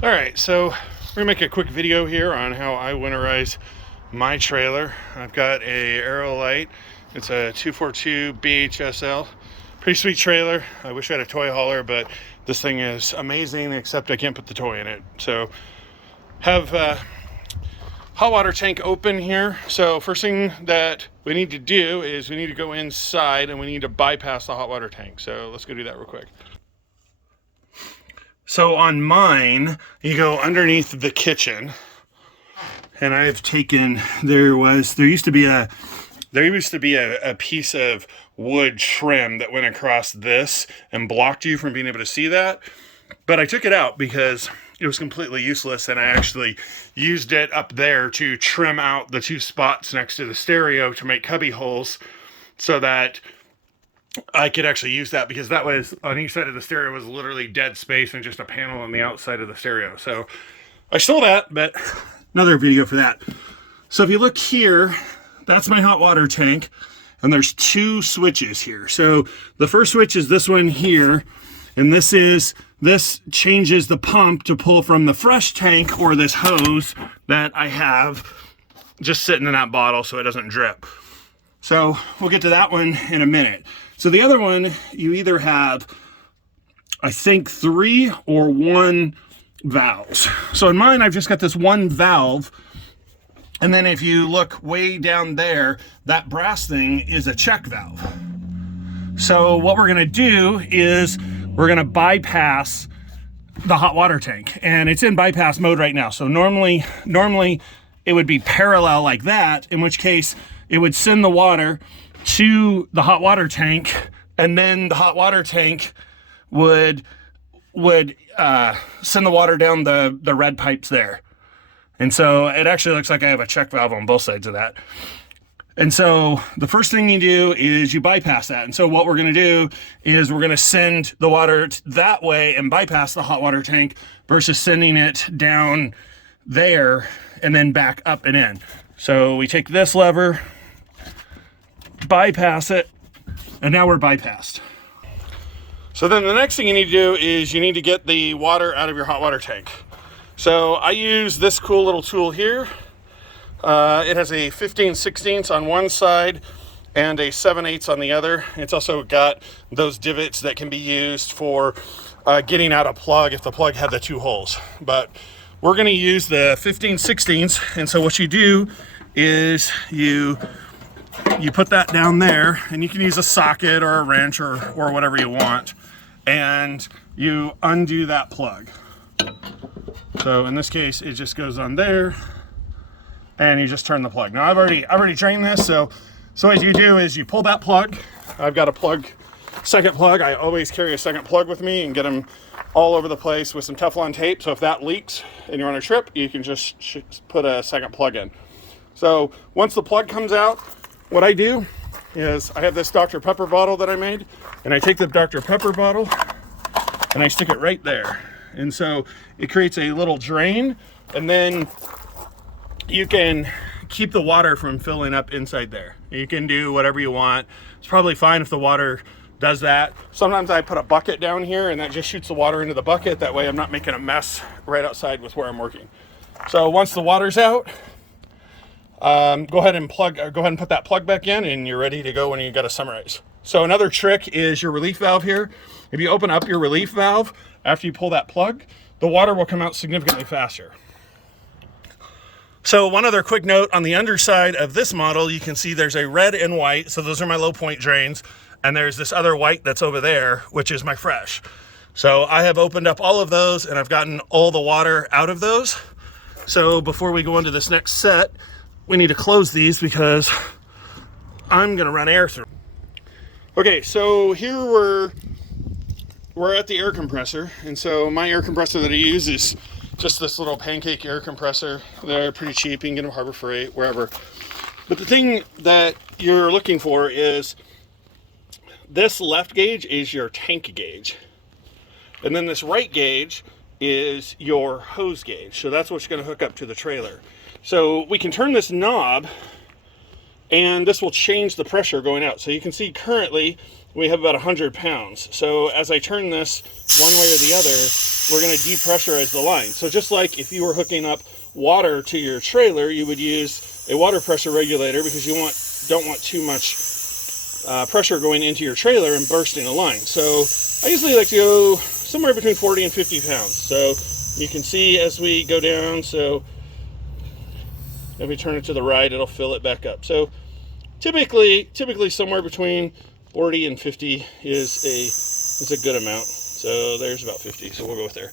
All right, so we're gonna make a quick video here on how I winterize my trailer. I've got a Aerolite. It's a 242 BHSL. Pretty sweet trailer. I wish I had a toy hauler, but this thing is amazing, except I can't put the toy in it. So have hot water tank open here. So first thing that we need to do is we need to go inside and we need to bypass the hot water tank. So let's go do that real quick. So on mine, you go underneath the kitchen, and I've taken, there used to be a piece of wood trim that went across this and blocked you from being able to see that. But I took it out because it was completely useless, and I actually used it up there to trim out the two spots next to the stereo to make cubby holes so that I could actually use that, because that was on each side of the stereo was literally dead space and just a panel on the outside of the stereo. So I stole that, but another video for that. So if you look here, that's my hot water tank, and there's two switches here. So the first switch is this one here, and this changes the pump to pull from the fresh tank or this hose that I have just sitting in that bottle so it doesn't drip. So we'll get to that one in a minute. So the other one, you either have, I think, 3 or 1 valves. So in mine, I've just got this one valve. And then if you look way down there, that brass thing is a check valve. So what we're gonna do is we're gonna bypass the hot water tank. And it's in bypass mode right now. So normally it would be parallel like that, in which case it would send the water to the hot water tank, and then the hot water tank would send the water down the red pipes there. And so it actually looks like I have a check valve on both sides of that. And so the first thing you do is you bypass that. And so what we're going to do is we're going to send the water that way and bypass the hot water tank versus sending it down there and then back up and in. So we take this lever, bypass it, and now we're bypassed. So then the next thing you need to do is you need to get the water out of your hot water tank. So I use this cool little tool here. It has a 15/16 on one side and a 7/8 on the other. It's also got those divots that can be used for getting out a plug if the plug had the 2 holes. But we're going to use the 15/16, and so what you do is you put that down there, and you can use a socket or a wrench or whatever you want, and you undo that plug. So in this case, it just goes on there, and you just turn the plug. Now I've already drained this, so what you do is you pull that plug. I've got a second plug. I always carry a second plug with me and get them all over the place with some Teflon tape. So if that leaks and you're on a trip, you can just put a second plug in. So once the plug comes out, what I do is I have this Dr. Pepper bottle that I made, and I take the Dr. Pepper bottle and I stick it right there. And so it creates a little drain, and then you can keep the water from filling up inside there. You can do whatever you want. It's probably fine if the water does that. Sometimes I put a bucket down here, and that just shoots the water into the bucket. That way I'm not making a mess right outside with where I'm working. So once the water's out, go ahead and put that plug back in, and you're ready to go when you got to summarize. So another trick is your relief valve here. If you open up your relief valve after you pull that plug, the water will come out significantly faster. So one other quick note, on the underside of this model, you can see there's a red and white. So those are my low point drains. And there's this other white that's over there, which is my fresh. So I have opened up all of those, and I've gotten all the water out of those. So before we go into this next set, we need to close these because I'm gonna run air through. Okay, so here we're at the air compressor, and so my air compressor that I use is just this little pancake air compressor. They're pretty cheap. You can get them Harbor Freight, wherever. But the thing that you're looking for is this left gauge is your tank gauge, and then this right gauge is your hose gauge. So that's what's going to hook up to the trailer. So we can turn this knob and this will change the pressure going out. So you can see currently we have about 100 pounds. So as I turn this one way or the other, we're going to depressurize the line. So just like if you were hooking up water to your trailer, you would use a water pressure regulator because you don't want too much pressure going into your trailer and bursting the line. So I usually like to go somewhere between 40 and 50 pounds. So you can see as we go down, so if we turn it to the right, it'll fill it back up. So typically somewhere between 40 and 50 is a good amount. So there's about 50, so we'll go with there.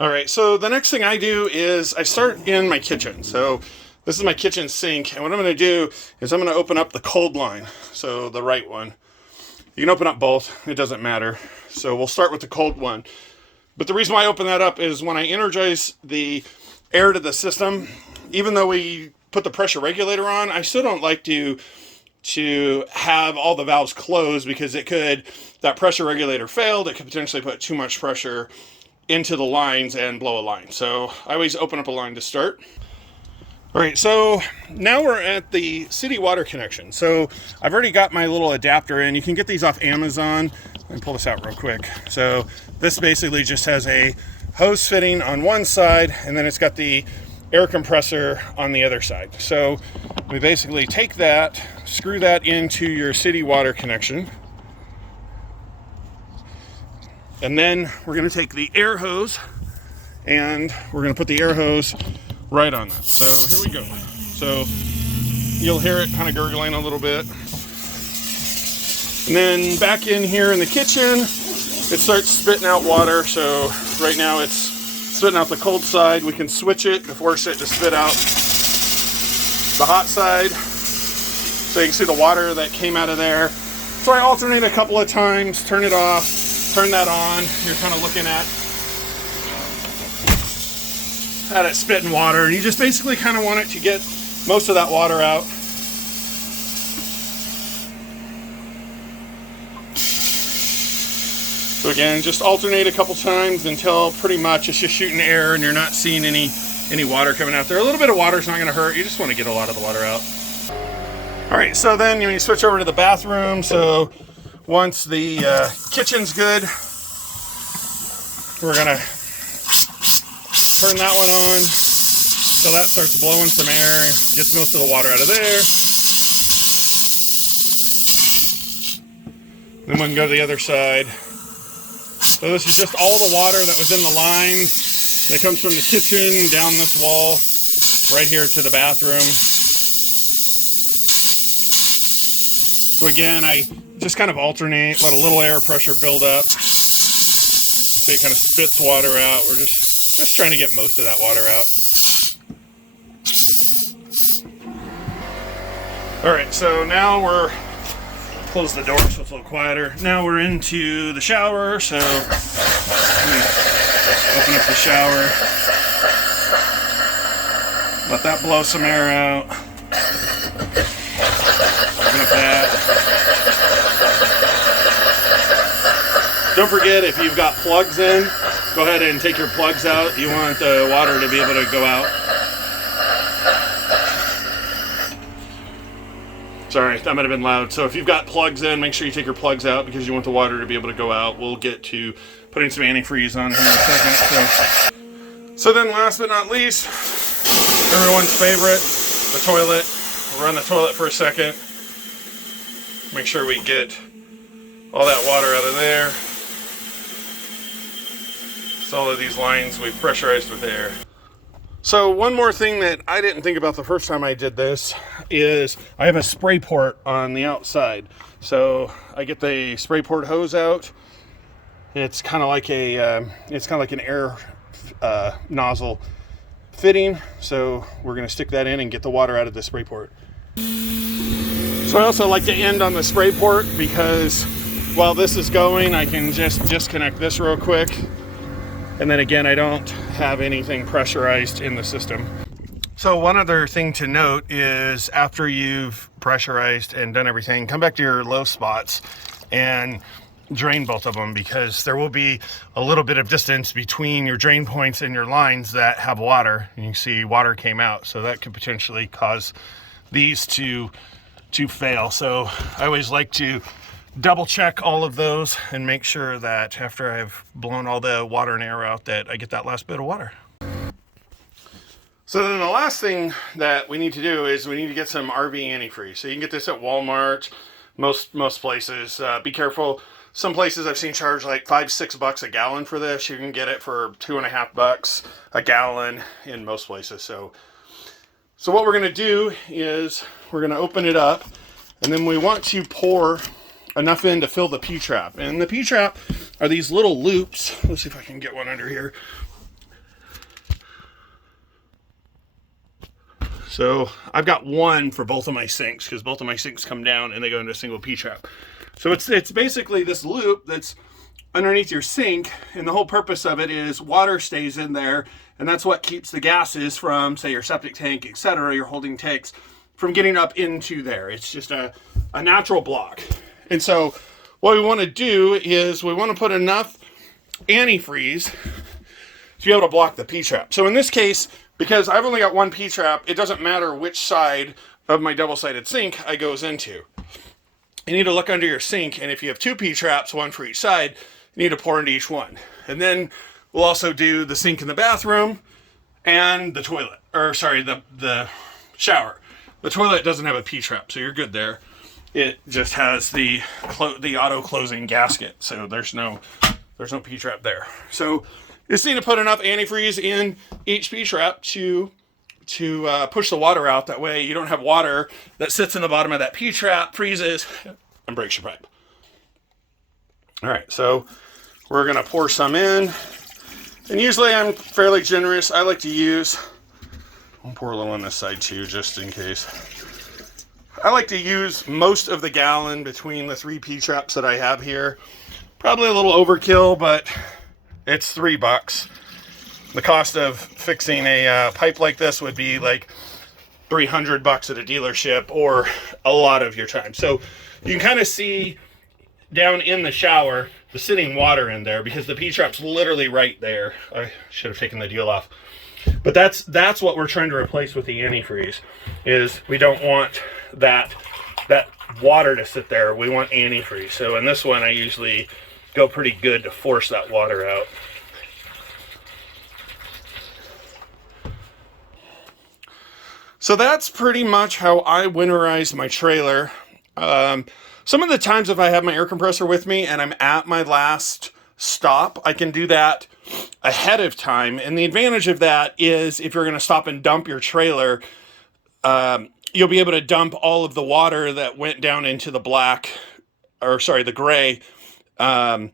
All right, so the next thing I do is I start in my kitchen. So this is my kitchen sink, and what I'm going to do is I'm going to open up the cold line, so the right one. You can open up both, it doesn't matter. So we'll start with the cold one. But the reason why I open that up is when I energize the air to the system, even though we put the pressure regulator on, I still don't like to have all the valves closed because that pressure regulator failed. It could potentially put too much pressure into the lines and blow a line. So I always open up a line to start. All right, so now we're at the city water connection. So I've already got my little adapter in. You can get these off Amazon. Let me pull this out real quick. So this basically just has a hose fitting on one side, and then it's got the air compressor on the other side. So we basically take that, screw that into your city water connection, and then we're going to take the air hose and we're going to put the air hose right on that. So here we go. So you'll hear it kind of gurgling a little bit. And then back in here in the kitchen, it starts spitting out water. So right now it's spitting out the cold side. We can switch it to force it to spit out the hot side. So you can see the water that came out of there. So I alternate a couple of times, turn it off, turn that on. You're kind of looking at it spitting water, and you just basically kind of want it to get most of that water out. So again, just alternate a couple times until pretty much it's just shooting air and you're not seeing any water coming out there. A little bit of water is not going to hurt. You just want to get a lot of the water out. All right, so then when you switch over to the bathroom, so once the kitchen's good, we're gonna turn that one on so that starts blowing some air, gets most of the water out of there. Then we can go to the other side. So this is just all the water that was in the line that comes from the kitchen down this wall right here to the bathroom. So again, I just kind of alternate, let a little air pressure build up. So it kind of spits water out. We're just trying to get most of that water out. All right, so now we're, close the door so it's a little quieter. Now we're into the shower, so open up the shower. Let that blow some air out. Open up that. Don't forget, if you've got plugs in, go ahead and take your plugs out. You want the water to be able to go out. Sorry, that might have been loud. So if you've got plugs in, make sure you take your plugs out because you want the water to be able to go out. We'll get to putting some antifreeze on here in a second. So then last but not least, everyone's favorite, the toilet. We'll run the toilet for a second. Make sure we get all that water out of there. So all of these lines we've pressurized with air. So one more thing that I didn't think about the first time I did this is I have a spray port on the outside. So I get the spray port hose out. It's kind of like an air nozzle fitting. So we're going to stick that in and get the water out of the spray port. So I also like to end on the spray port because while this is going, I can just disconnect this real quick. And then again, I don't have anything pressurized in the system. So one other thing to note is after you've pressurized and done everything, come back to your low spots and drain both of them because there will be a little bit of distance between your drain points and your lines that have water. And you can see water came out, so that could potentially cause these to fail. So I always like to double check all of those and make sure that after I've blown all the water and air out that I get that last bit of water. So then the last thing that we need to do is we need to get some RV antifreeze. So you can get this at Walmart, most places. Be careful. Some places I've seen charge like $5-6 a gallon for this. You can get it for $2.50 a gallon in most places. So what we're going to do is we're going to open it up, and then we want to pour enough in to fill the P-trap. And the P-trap are these little loops. Let's see if I can get one under here. So I've got one for both of my sinks because both of my sinks come down and they go into a single P-trap. So it's basically this loop that's underneath your sink, and the whole purpose of it is water stays in there, and that's what keeps the gases from, say, your septic tank, etc., your holding tanks, from getting up into there. It's just a natural block. And so what we want to do is we want to put enough antifreeze to be able to block the P-trap. So in this case, because I've only got one P-trap, it doesn't matter which side of my double-sided sink I goes into. You need to look under your sink, and if you have two P-traps, one for each side, you need to pour into each one. And then we'll also do the sink in the bathroom and the toilet, or sorry, the shower. The toilet doesn't have a P-trap, so you're good there. It just has the auto-closing gasket, so there's no P-trap there. So you just need to put enough antifreeze in each P-trap to push the water out. That way you don't have water that sits in the bottom of that P-trap, freezes, and breaks your pipe. All right, so we're gonna pour some in. And usually I'm fairly generous. I like to use, I'll pour a little on this side too, just in case. I like to use most of the gallon between the 3 P-traps that I have here. Probably a little overkill, but it's $3. The cost of fixing a pipe like this would be like $300 at a dealership, or a lot of your time. So you can kind of see down in the shower the sitting water in there because the P-trap's literally right there. I should have taken the deal off. But that's what we're trying to replace with the antifreeze, is we don't want that water to sit there. We want antifreeze. So in this one I usually go pretty good to force that water out. So that's pretty much how I winterize my trailer. Some of the times if I have my air compressor with me and I'm at my last stop, I can do that ahead of time. And the advantage of that is if you're going to stop and dump your trailer, you'll be able to dump all of the water that went down into the the gray. And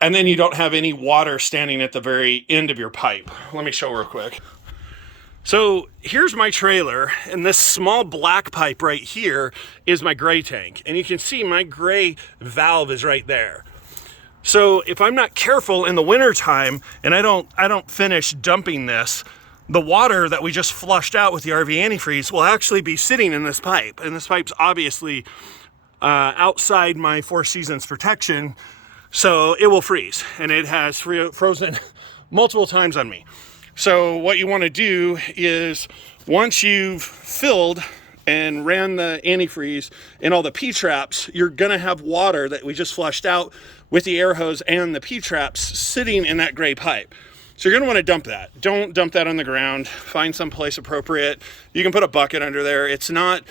then you don't have any water standing at the very end of your pipe. Let me show real quick. So here's my trailer, and this small black pipe right here is my gray tank. And you can see my gray valve is right there. So if I'm not careful in the winter time and I don't finish dumping this, the water that we just flushed out with the RV antifreeze will actually be sitting in this pipe. And this pipe's obviously outside my 4 seasons protection, so it will freeze. And it has frozen multiple times on me. So what you want to do is, once you've filled and ran the antifreeze in all the P-traps, you're going to have water that we just flushed out with the air hose and the P-traps sitting in that gray pipe. So you're going to want to dump that. Don't dump that on the ground. Find some place appropriate. You can put a bucket under there. It's not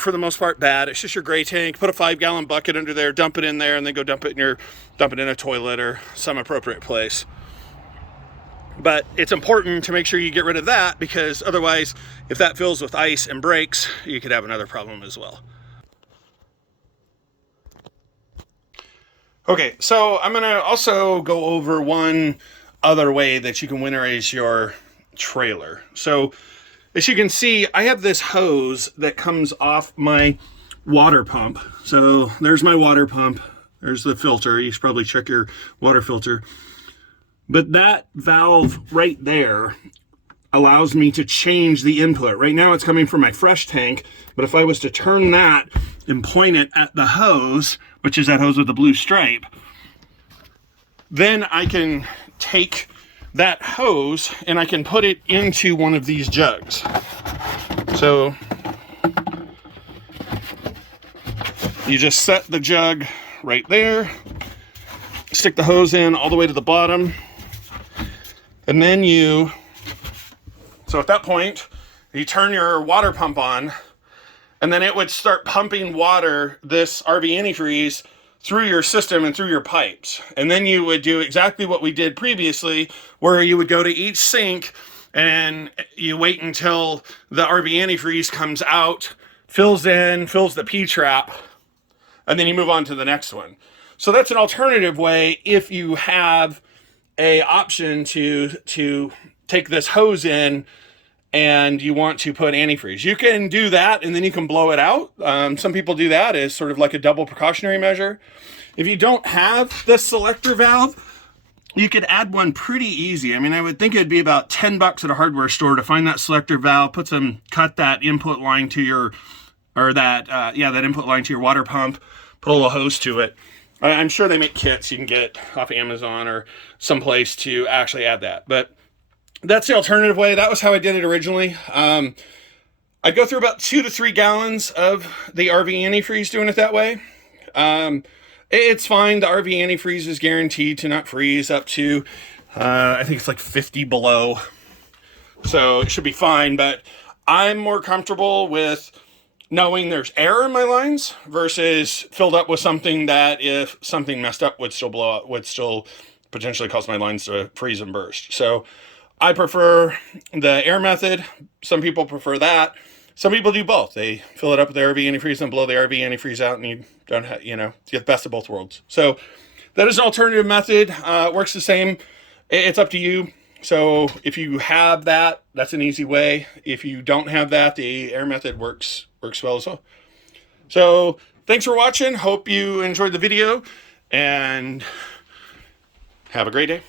for the most part bad. It's just your gray tank. Put a 5-gallon bucket under there, dump it in there, and then go dump it in a toilet or some appropriate place. But it's important to make sure you get rid of that, because otherwise, if that fills with ice and breaks, you could have another problem as well. Okay, so I'm gonna also go over one other way that you can winterize your trailer. So as you can see, I have this hose that comes off my water pump. So there's my water pump. There's the filter. You should probably check your water filter. But that valve right there allows me to change the input. Right now it's coming from my fresh tank, but if I was to turn that and point it at the hose, which is that hose with the blue stripe, then I can take that hose and I can put it into one of these jugs. So You just set the jug right there, stick the hose in all the way to the bottom, and then so at that point, you turn your water pump on, and then it would start pumping water, this RV antifreeze, through your system and through your pipes. And then you would do exactly what we did previously, where you would go to each sink and you wait until the RV antifreeze comes out, fills the P-trap, and then you move on to the next one. So that's an alternative way if you have a option to take this hose in and you want to put antifreeze. You can do that and then you can blow it out. Some people do that as sort of like a double precautionary measure. If you don't have this selector valve, you could add one pretty easy. I mean, I would think it'd be about $10 at a hardware store to find that selector valve, cut that input line to your, that input line to your water pump, put a little hose to it. I'm sure they make kits you can get off Amazon or someplace to actually add that. But that's the alternative way. That was how I did it originally. I'd go through about 2 to 3 gallons of the RV antifreeze doing it that way. It's fine. The RV antifreeze is guaranteed to not freeze up to, I think it's like 50 below. So it should be fine, but I'm more comfortable with knowing there's air in my lines versus filled up with something that if something messed up would still blow up, would still potentially cause my lines to freeze and burst. So I prefer the air method. Some people prefer that. Some people do both. They fill it up with the RV antifreeze and blow the RV antifreeze out, and you don't have, you get the best of both worlds. So that is an alternative method. It works the same. It's up to you. So if you have that, that's an easy way. If you don't have that, the air method works well as well. So thanks for watching. Hope you enjoyed the video, and have a great day.